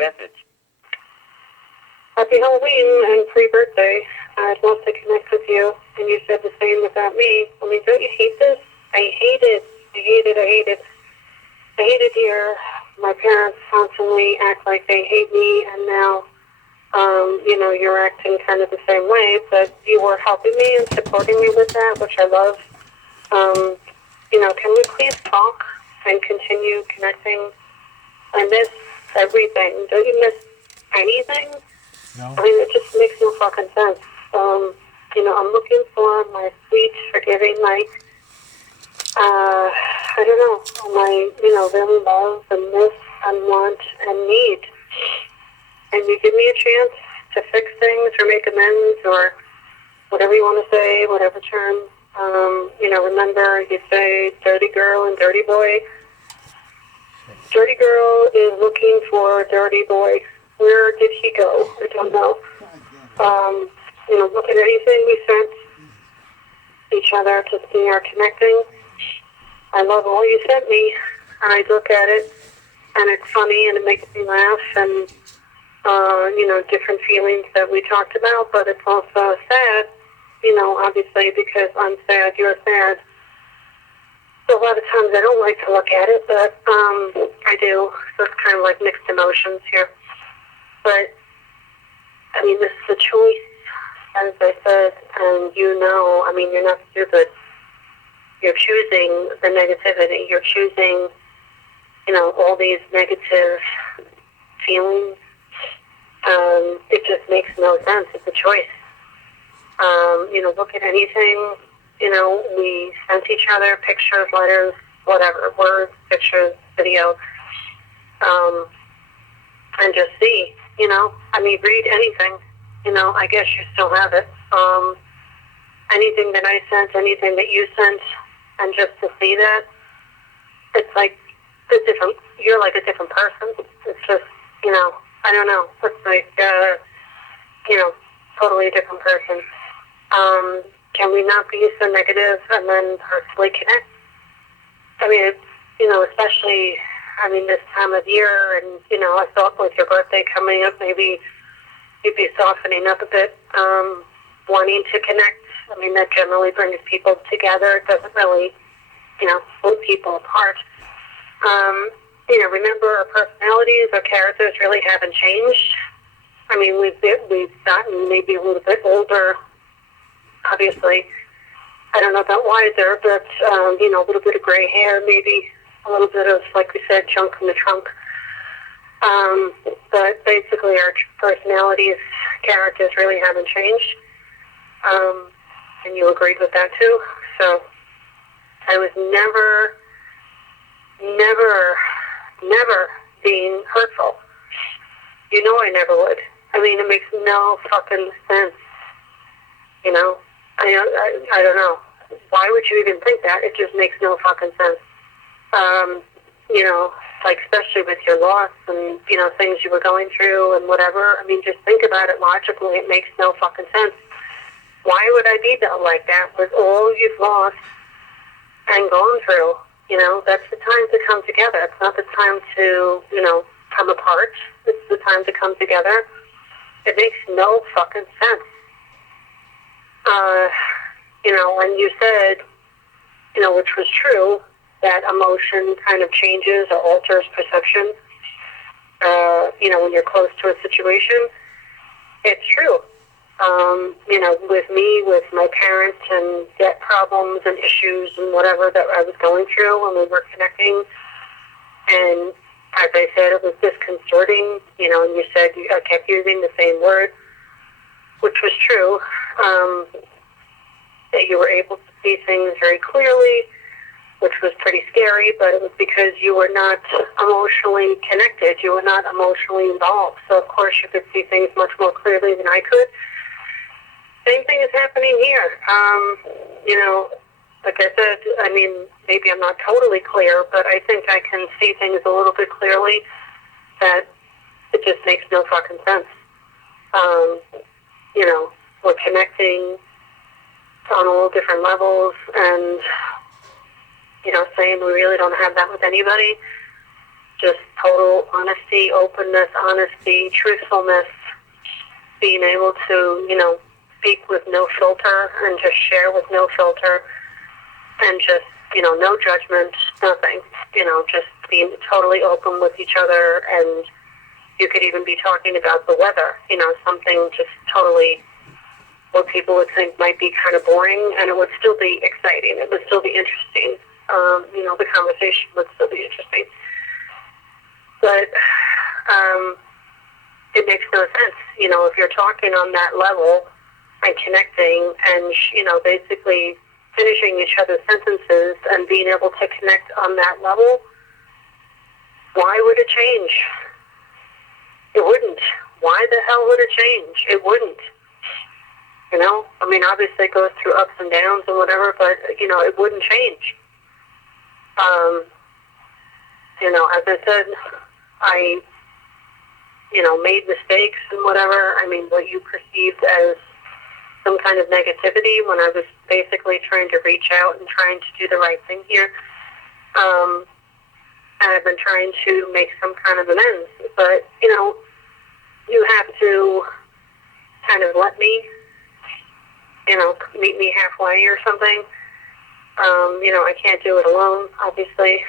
message. Happy Halloween and pre-birthday. I'd love to connect with you. And you said the same about me. I mean, don't you hate this? I hate it. I hate it. I hate it. I hate it here. My parents constantly act like they hate me, and now, you're acting kind of the same way, but you were helping me and supporting me with that, which I love. Can we please talk and continue connecting? I miss everything. Don't you miss anything? No. I mean, it just makes no fucking sense. I'm looking for my sweet, forgiving, I don't know, my, really love and miss and want and need. And you give me a chance to fix things or make amends or whatever you want to say, whatever term. Remember you say dirty girl and dirty boy. Dirty girl is looking for dirty boy. Where did he go? I don't know. Look at anything we sent each other to see our connecting. I love all you sent me, and I look at it, and it's funny, and it makes me laugh, and, different feelings that we talked about, but it's also sad, obviously, because I'm sad, you're sad. So a lot of times I don't like to look at it, but I do, so it's kind of like mixed emotions here. But, I mean, this is a choice, as I said, and you're not stupid. You're choosing the negativity. You're choosing, all these negative feelings. It just makes no sense. It's a choice. Look at anything. We sent each other pictures, letters, whatever, words, pictures, video, and just see, read anything. I guess you still have it. Anything that I sent, anything that you sent, and just to see that, it's like you're like a different person. It's just, I don't know. It's like, totally a different person. Can we not be so negative and then personally connect? I mean, especially, this time of year, and, I thought with your birthday coming up, maybe you'd be softening up a bit, wanting to connect. That generally brings people together. It doesn't really, pull people apart. Remember, our personalities, our characters really haven't changed. We've gotten maybe a little bit older, obviously. I don't know about wiser, but, a little bit of gray hair, maybe a little bit of, like we said, junk in the trunk. But basically our personalities, characters really haven't changed. And you agreed with that too. So I was never being hurtful. I never would. It makes no fucking sense. I don't know. Why would you even think that? It just makes no fucking sense. Especially with your loss and, things you were going through and whatever. Just think about it logically. It makes no fucking sense. Why would I be like that with all you've lost and gone through? That's the time to come together. It's not the time to, come apart. It's the time to come together. It makes no fucking sense. When you said, which was true, that emotion kind of changes or alters perception, when you're close to a situation, it's true. With me, with my parents and debt problems and issues and whatever that I was going through when we were connecting. And as I said, it was disconcerting, and you said I kept using the same word, which was true, that you were able to see things very clearly, which was pretty scary, but it was because you were not emotionally connected. You were not emotionally involved. So, of course, you could see things much more clearly than I could. Same thing is happening here. Like I said, maybe I'm not totally clear, but I think I can see things a little bit clearly that it just makes no fucking sense. We're connecting on all different levels and, saying we really don't have that with anybody. just total honesty, openness, honesty, truthfulness, being able to, speak with no filter and just share with no filter and just, no judgment, nothing, just being totally open with each other. And you could even be talking about the weather, something just totally what people would think might be kind of boring, and it would still be exciting. It would still be interesting. The conversation would still be interesting. But it makes no sense, if you're talking on that level and connecting and, basically finishing each other's sentences and being able to connect on that level, why would it change? It wouldn't. Why the hell would it change? It wouldn't. Obviously it goes through ups and downs and whatever, but, it wouldn't change. As I said, I, made mistakes and whatever. What you perceived as some kind of negativity when I was basically trying to reach out and trying to do the right thing here. And I've been trying to make some kind of amends. But, you have to kind of let me, meet me halfway or something. I can't do it alone, obviously.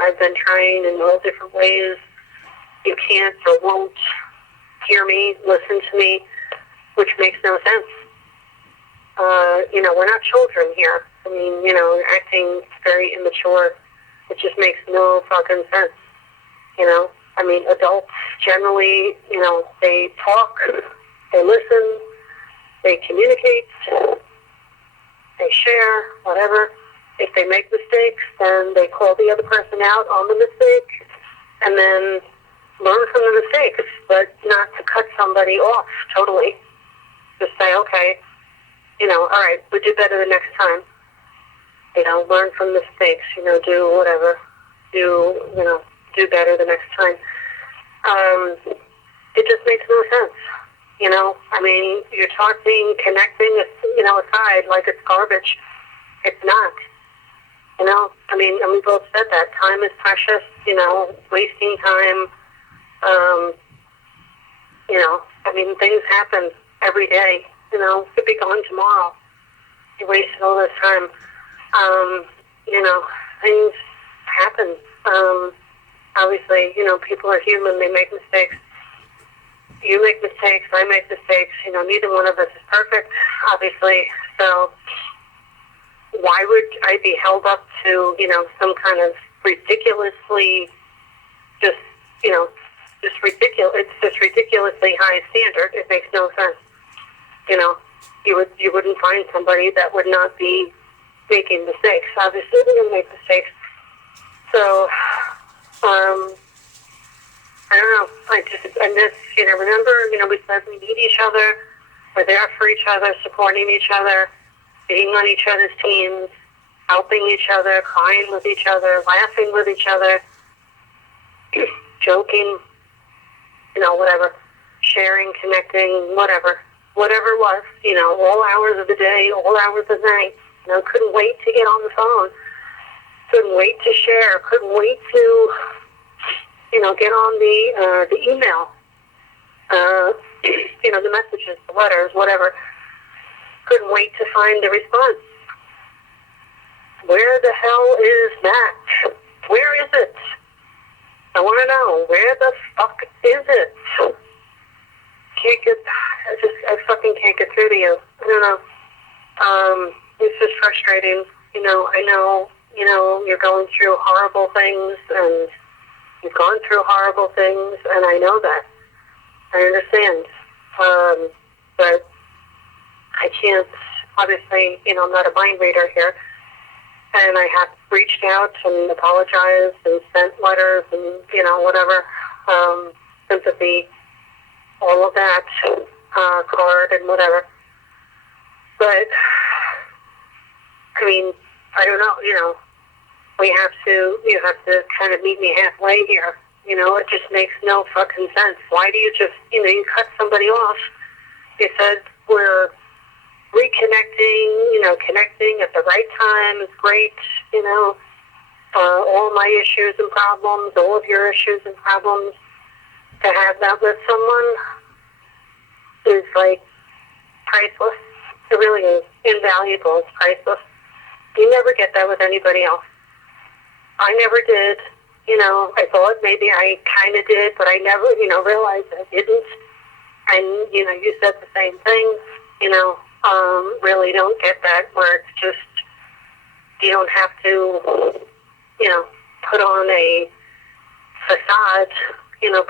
I've been trying in all different ways. You can't or won't hear me, listen to me, which makes no sense. We're not children here. Acting very immature. It just makes no fucking sense. Adults generally, they talk, they listen, they communicate, they share, whatever. If they make mistakes, then they call the other person out on the mistake and then learn from the mistakes, but not to cut somebody off totally. Just say, okay, all right, we'll do better the next time. Learn from mistakes, do whatever. Do better the next time. It just makes no sense. You're talking, connecting, aside like it's garbage. It's not. And we both said that. Time is precious, wasting time. Things happen every day. Could be gone tomorrow. You wasted all this time. Things happen. Obviously, people are human. They make mistakes. You make mistakes. I make mistakes. Neither one of us is perfect, obviously. So why would I be held up to, some kind of ridiculously, just ridiculous, it's just ridiculously high standard. It makes no sense. You wouldn't find somebody that would not be making mistakes. Obviously, they're going to make mistakes. So, I don't know. Remember, we said we need each other. We're there for each other, supporting each other, being on each other's teams, helping each other, crying with each other, laughing with each other, joking, whatever, sharing, connecting, whatever it was, all hours of the day, all hours of the night. Couldn't wait to get on the phone. Couldn't wait to share. Couldn't wait to, get on the email. The messages, the letters, whatever. Couldn't wait to find the response. Where the hell is that? Where is it? I want to know. Where the fuck is it? I fucking can't get through to you. I don't know. It's just frustrating. I know, you're going through horrible things, and you've gone through horrible things, and I know that. I understand. But I can't, obviously, I'm not a mind reader here, and I have reached out and apologized and sent letters and, whatever, sympathy, all of that, card and whatever. But, I don't know, you have to kind of meet me halfway here. It just makes no fucking sense. Why do you just, you cut somebody off? You said we're reconnecting, connecting at the right time is great, all my issues and problems, all of your issues and problems, to have that with someone is like priceless. It really is invaluable. It's priceless. You never get that with anybody else. I never did. I thought maybe I kind of did, but I never, realized I didn't. And, you said the same thing. Really don't get that where it's just, you don't have to, put on a facade,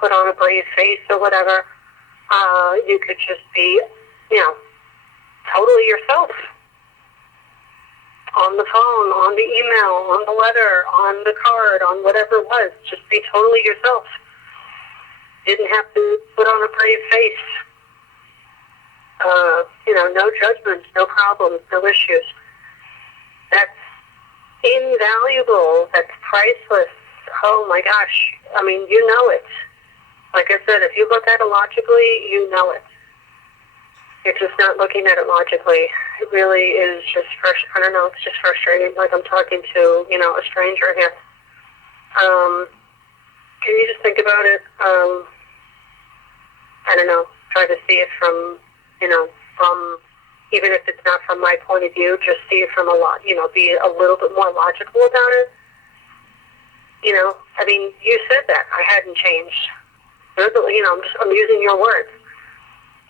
put on a brave face or whatever. You could just be, totally yourself. On the phone, on the email, on the letter, on the card, on whatever it was. Just be totally yourself. Didn't have to put on a brave face. No judgments, no problems, no issues. That's invaluable. That's priceless. Oh my gosh. I mean, you know it. Like I said, if you look at it logically, you know it. You're just not looking at it logically. It really is just I don't know, it's just frustrating, like I'm talking to, a stranger here. Can you just think about it? I don't know, try to see it from, from, even if it's not from my point of view, just see it from be a little bit more logical about it. I mean, you said that. I hadn't changed. I'm using your words.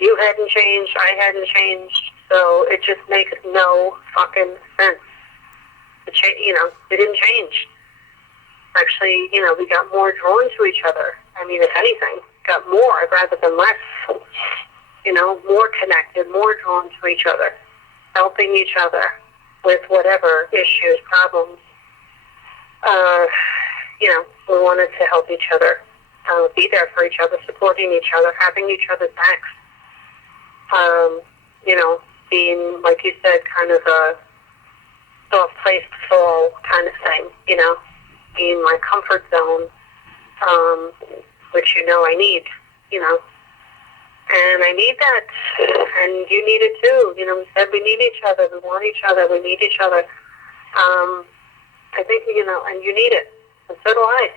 You hadn't changed, I hadn't changed, so it just makes no fucking sense. It didn't change. Actually, we got more drawn to each other. I mean, if anything, got more rather than less. More connected, more drawn to each other, helping each other with whatever issues, problems. We wanted to help each other, be there for each other, supporting each other, having each other's backs. Being, like you said, kind of a soft place to fall kind of thing, being my comfort zone, which I need, and I need that, and you need it too. We said we need each other, we want each other, we need each other. I think, and you need it, and so do I.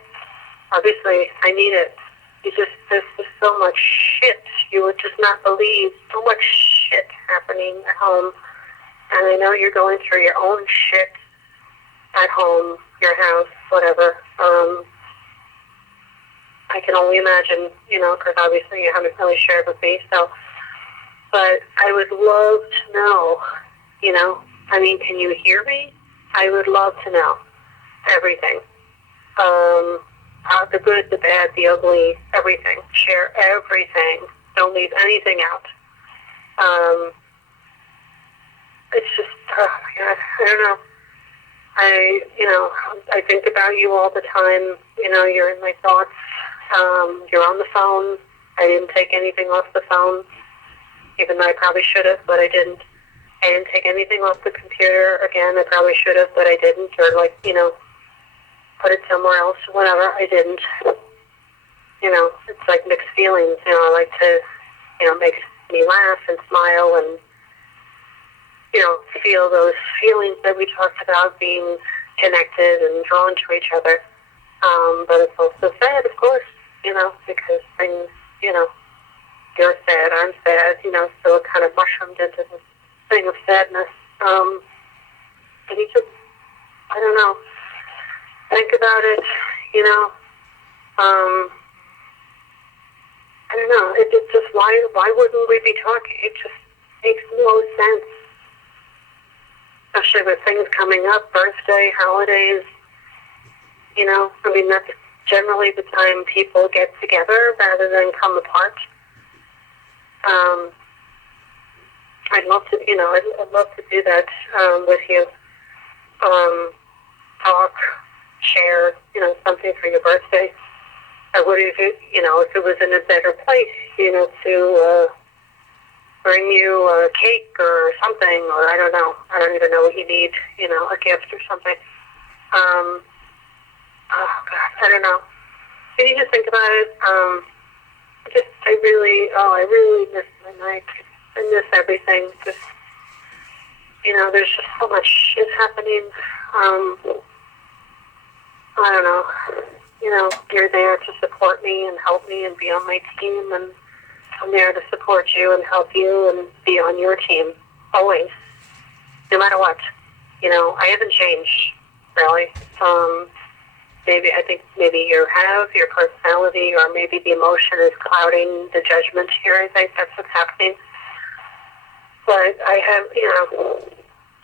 Obviously, I need it. There's just so much shit. You would just not believe so much shit happening at home. And I know you're going through your own shit at home, your house, whatever. I can only imagine, because obviously you haven't really shared with me. So, but I would love to know, I mean, can you hear me? I would love to know everything. The good, the bad, the ugly, everything. Share everything. Don't leave anything out. It's just, oh my God, I don't know. I think about you all the time. You're in my thoughts. You're on the phone. I didn't take anything off the phone, even though I probably should have, but I didn't. I didn't take anything off the computer. Again, I probably should have, but I didn't. Or put it somewhere else, whatever. I didn't. It's like mixed feelings. I like to, makes me laugh and smile and, feel those feelings that we talked about, being connected and drawn to each other. But it's also sad, of course, because things, you're sad, I'm sad, so it kind of mushroomed into this thing of sadness. And you just, I don't know, think about it, I don't know, it's just, why wouldn't we be talking? It just makes no sense. Especially with things coming up, birthday, holidays, I mean, that's generally the time people get together rather than come apart. I'd love to, I'd love to do that with you. Talk, share, something for your birthday. I would, if it was in a better place, to bring you a cake or something, or I don't know. I don't even know what you need, a gift or something. Oh God, I don't know. Can you just think about it? I really miss my night. I miss everything. Just, there's just so much shit happening. I don't know, you're there to support me and help me and be on my team, and I'm there to support you and help you and be on your team, always, no matter what. I haven't changed, really. I think maybe your personality, or maybe the emotion is clouding the judgment here. I think that's what's happening. But I have,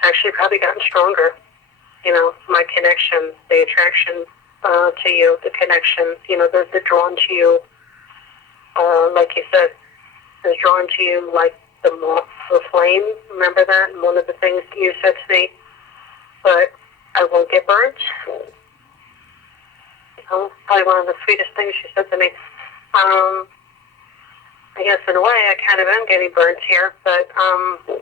actually probably gotten stronger. My connection, the attraction to you, the connection, the drawn to you, like you said, is drawn to you like the moth, the flame. Remember that? And one of the things you said to me, but I won't get burnt. Probably one of the sweetest things she said to me. I guess in a way I kind of am getting burnt here, but I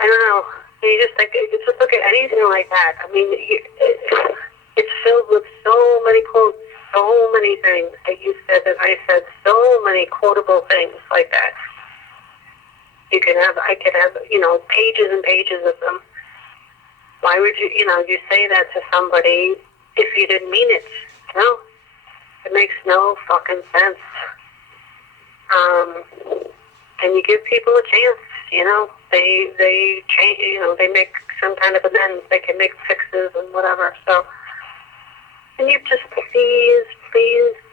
don't know. You just look at anything like that. I mean, it's filled with so many quotes, so many things that you said, that I said, so many quotable things like that. I could have, pages and pages of them. Why would you say that to somebody if you didn't mean it? It makes no fucking sense. And you give people a chance. They change. They make some kind of amends. They can make fixes and whatever. So, can you just please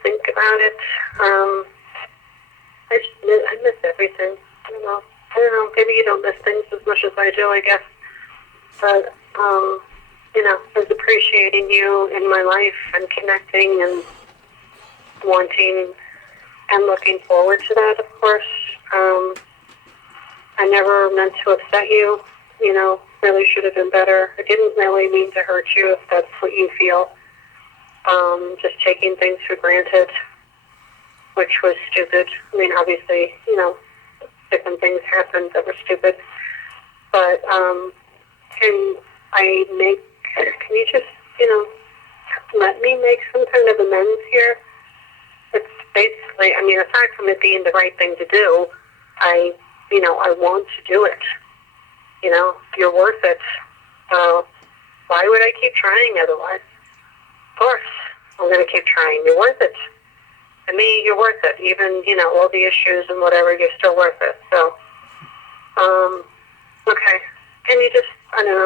think about it? I miss everything. I don't know. Maybe you don't miss things as much as I do, I guess. But I was appreciating you in my life and connecting and wanting and looking forward to that, of course. I never meant to upset you, really should have been better. I didn't really mean to hurt you, if that's what you feel. Just taking things for granted, which was stupid. I mean, obviously, different things happened that were stupid. But can you just, let me make some kind of amends here? It's basically, aside from it being the right thing to do, I want to do it. You're worth it. Why would I keep trying otherwise? Of course, I'm going to keep trying. You're worth it. To me, you're worth it. Even, all the issues and whatever, you're still worth it. So, okay. Can you just, I don't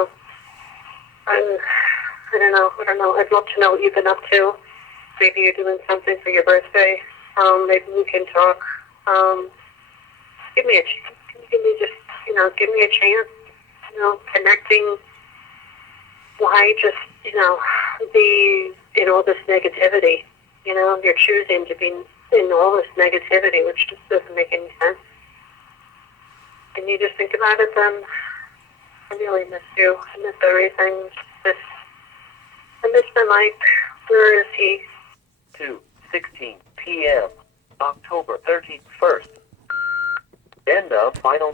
know. I'd love to know what you've been up to. Maybe you're doing something for your birthday. Maybe we can talk. Give me a chance. Give me a chance. Connecting. Why just, be in all this negativity? You're choosing to be in all this negativity, which just doesn't make any sense. Can you just think about it then? I really miss you. I miss everything. I miss my Mike. Where is he? 2:16 p.m. October 31st. End of final.